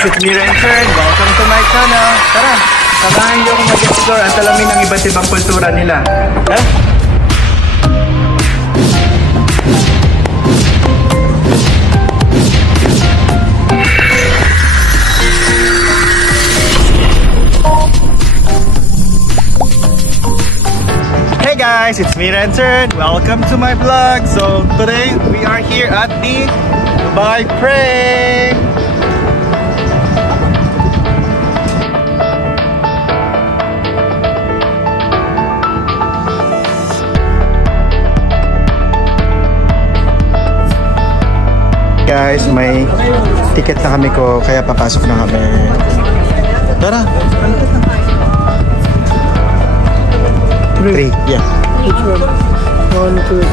guys, it's me Renfern. Welcome to my channel. Tara, samahan niyo akong mag-explore at alamin ang iba't ibang kultura nila. Hey guys, it's me Renfern. Welcome to my vlog. So today we are here at the Dubai Frame. Guys, may ticket na kami ko kaya papasok na kami. Tara. 3. Yeah. Which one? 1, 2,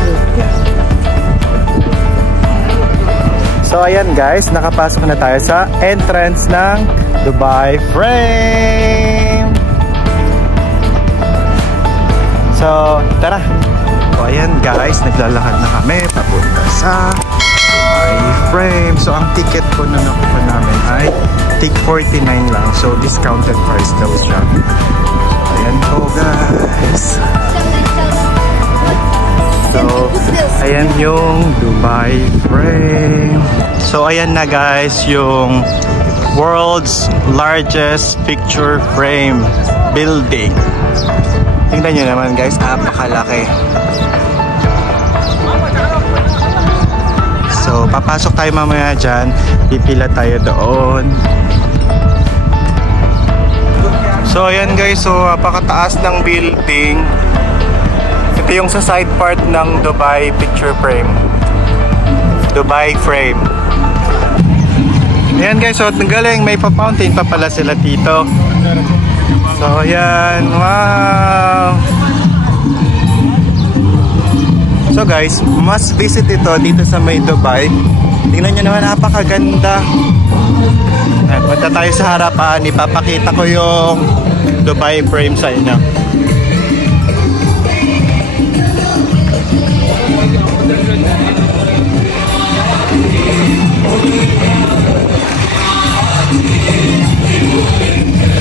3. So ayan guys, nakapasok na tayo sa entrance ng Dubai Frame. So tara. So ayan guys, naglalakad na kami papunta sa Dubai Frame. So ang ticket po na nakuha namin ay tig 49 lang. So discounted price daw siya. Ayan po guys. So ayan yung Dubai Frame. So ayan na guys yung world's largest picture frame building. Tingnan nyo naman guys, napakalaki. So papasok tayo mamaya dyan, pipila tayo doon. So ayan guys, so napakataas ng building. Ito yung sa side part ng Dubai picture frame. Dubai Frame. Ayan guys, so ang galing, may pa-fountain pa pala sila dito. So ayan, wow. So guys, must visit ito dito sa may Dubai. Tingnan nyo naman, napakaganda. Ayan, punta tayo sa harapan, ipapakita ko yung Dubai Frame sa inyo.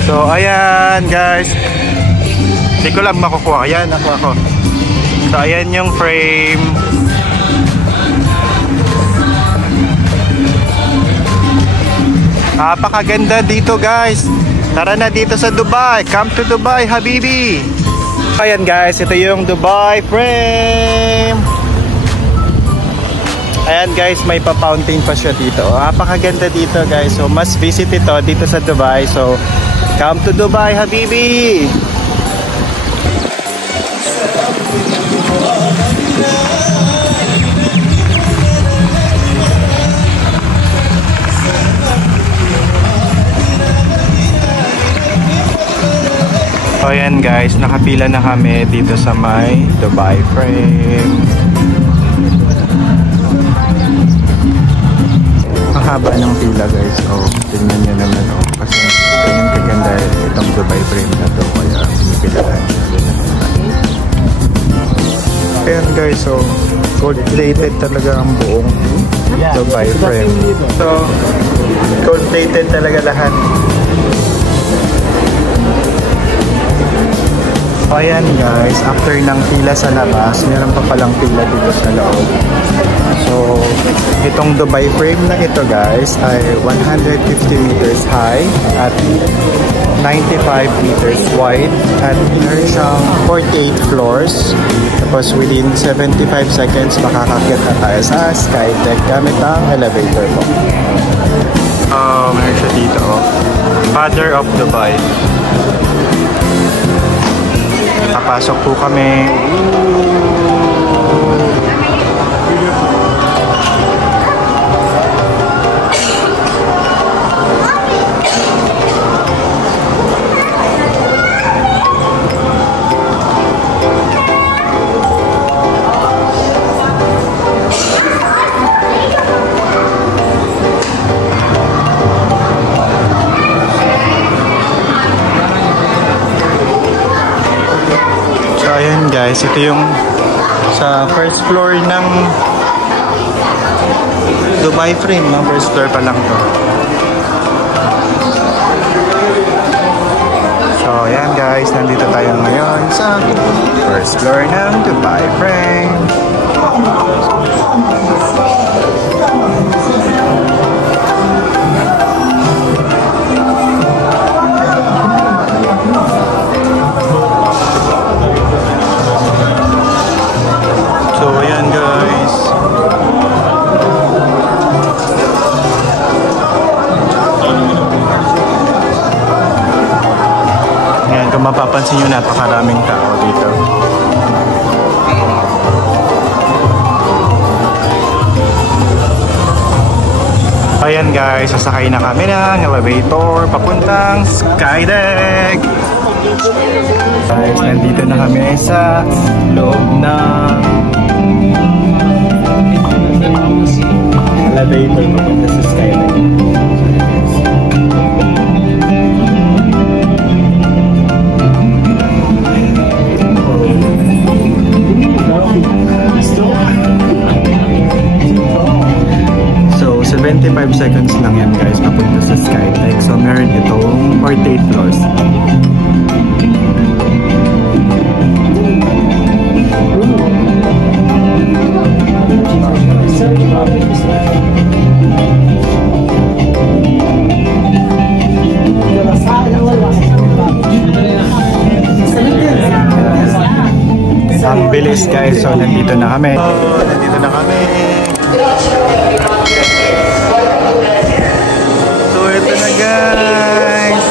So ayan guys, hindi ko lang makukuha. Ayan, ako. So ayan yung frame. Napakaganda dito guys. Tara na dito sa Dubai. Come to Dubai, habibi. Ayan guys, ito yung Dubai Frame. Ayan guys, may pa-fountain pa siya dito. Napakaganda dito guys. So must visit ito dito sa Dubai. So come to Dubai, habibi. So ayan guys, nakapila na kami dito sa may Dubai Frame. Ang haba ng pila guys. So tingnan nyo naman kasi ganyan kaganda itong Dubai Frame na to, kaya pinipilahan. Ayan guys, so gold plated talaga ang buong Dubai Frame. So gold plated talaga lahat. So ayan guys, after ng pila sa labas, meron pa palang pila dito sa loob. So itong Dubai Frame na ito guys ay 150 meters high at 95 meters wide at meron siyang 48 floors. Tapos within 75 seconds makakakyat na tayo sa Skydeck gamit ang elevator po. Meron siya dito, Father of Dubai. Papasok po kami. Guys, ito yung sa first floor ng Dubai Frame, no? First floor pa lang to. guys, nandito tayo ngayon sa first floor ng Dubai Frame. So ayan guys, ayan, kung mapapansin nyo, napakaraming tao dito. Ayan guys, sasakay na kami ng elevator papuntang Skydeck. Guys, nandito na kami sa loob ng elevator papunta sa Skydeck. So, 75 seconds lang yan guys papunta sa Skydeck. So, meron itong 48 floors. Ang bilis guys, so nandito na kami. So ito na guys.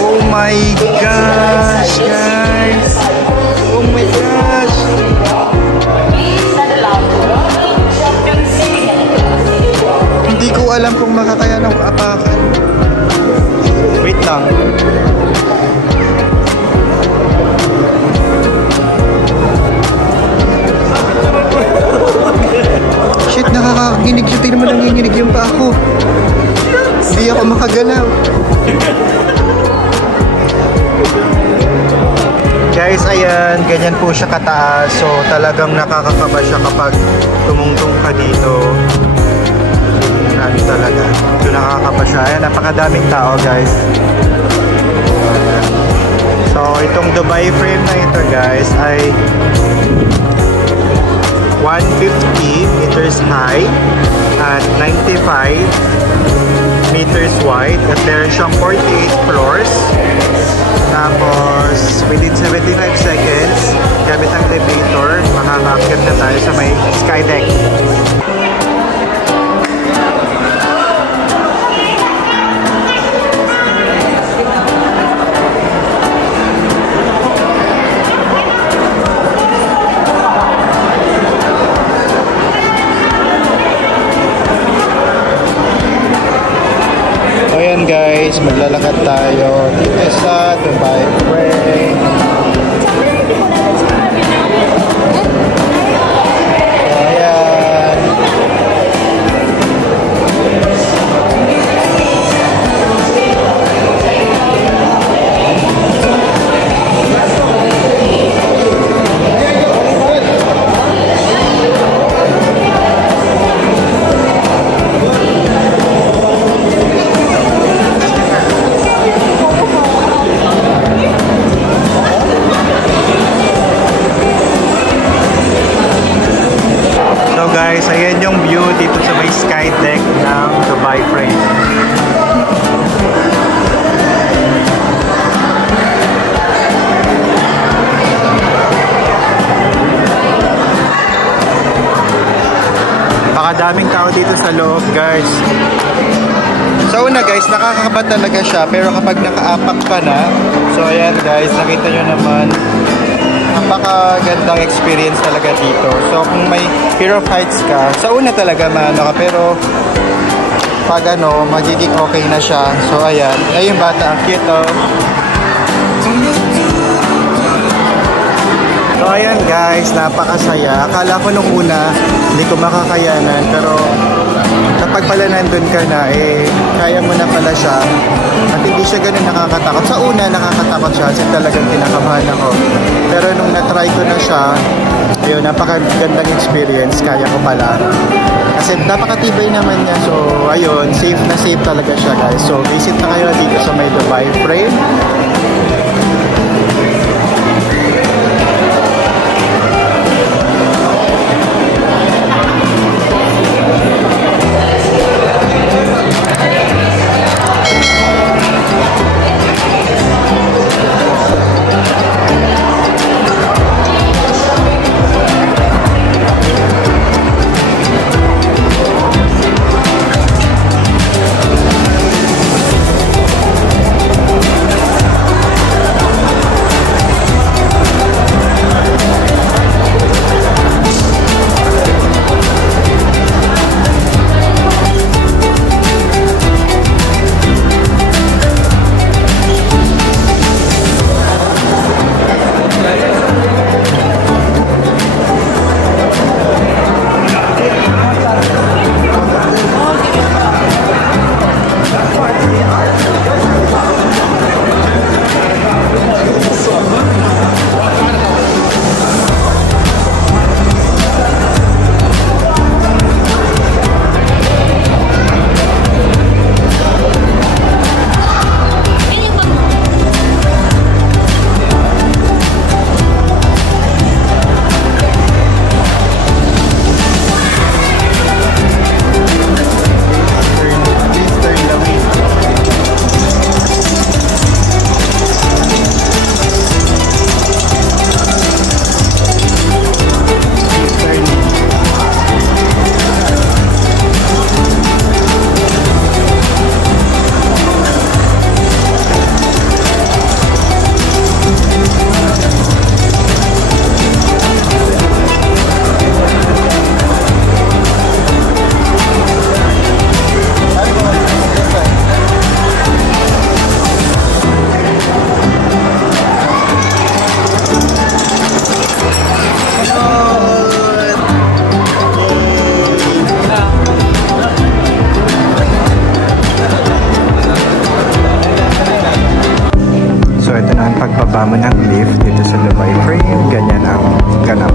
Oh my gosh guys. Oh my gosh. Hindi ko alam kung makakaya ng apakan. Wait lang. Shit, nakakakinig siya. Tingnan mo, nanginginig yung pa ako. Hindi ako makagalaw. Guys, ayan. Ganyan po siya kataas. So, talagang nakakakaba siya kapag tumungtong ka dito. Grabe talaga. So, nakakakaba siya. Ayan, napakadaming tao, guys. So, itong Dubai Frame na ito, guys, ay 150 meters high at 95 meters wide at meron siyang 48 floors. Tapos within 75 seconds gamit ang elevator makakaakyat na tayo sa may Skydeck. Ayan guys, maglalakad tayo dito sa Dubai Frame. Ayan. Guys, ayan yung view dito sa may Skydeck ng Dubai Frame. Napakadaming tao dito sa loob, guys. Sa una guys, nakakakaba talaga siya, pero kapag nakaapak ka na, so ayan guys, nakita nyo naman, napakagandang experience talaga dito. So kung may fear of heights ka, sa una talaga maano ka, pero pag ano, magiging okay na siya. So ayan, ay yung bata, ang cute oh. So ayan guys, napakasaya. Akala ko nung una, hindi ko makakayanan, pero kapag pala nandun ka na, eh, kaya mo na pala siya. At hindi siya ganun nakakatakot. Sa una, nakakatakot siya kasi talagang kinakabahan ako. Pero nung na-try ko na siya, yun, napakagandang experience, kaya ko pala. Kasi napakatibay naman niya. So, ayun, safe na safe talaga siya guys. So, visit na kayo dito sa may Dubai Frame. pagbaba mo ng lift dito sa Dubai Frame, ganyan ang ganap.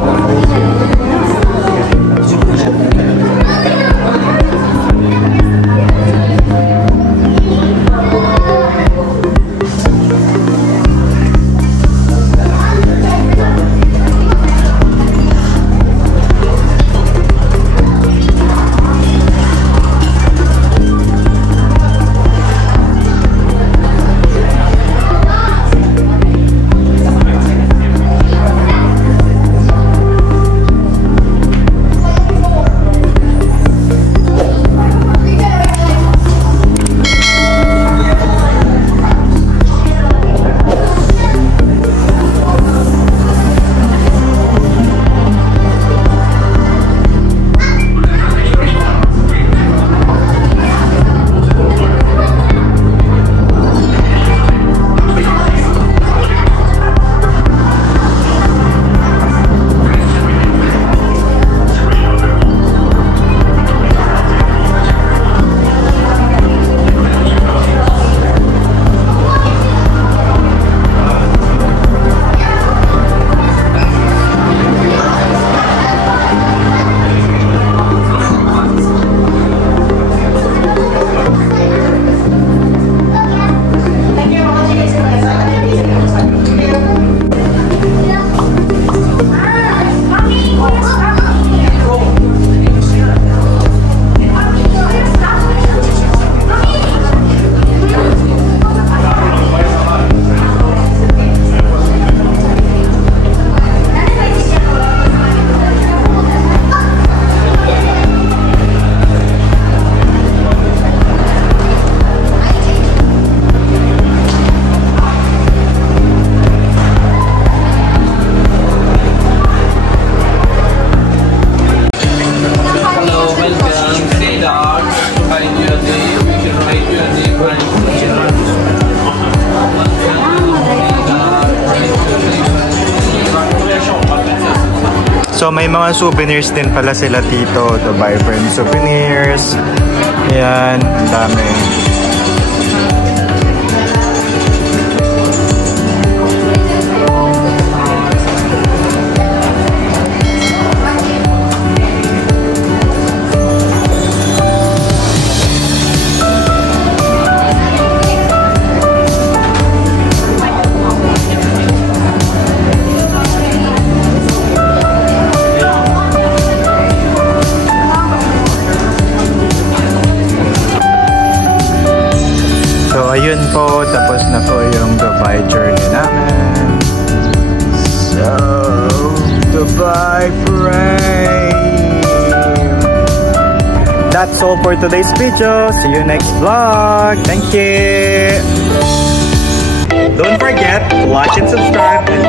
So may mga souvenirs din pala sila dito, Dubai Frame souvenirs. Ayan, ang dami. Ayun po, tapos na po yung Dubai journey namin. So, Dubai Frame. That's all for today's video. See you next vlog. Thank you. Don't forget to watch and subscribe and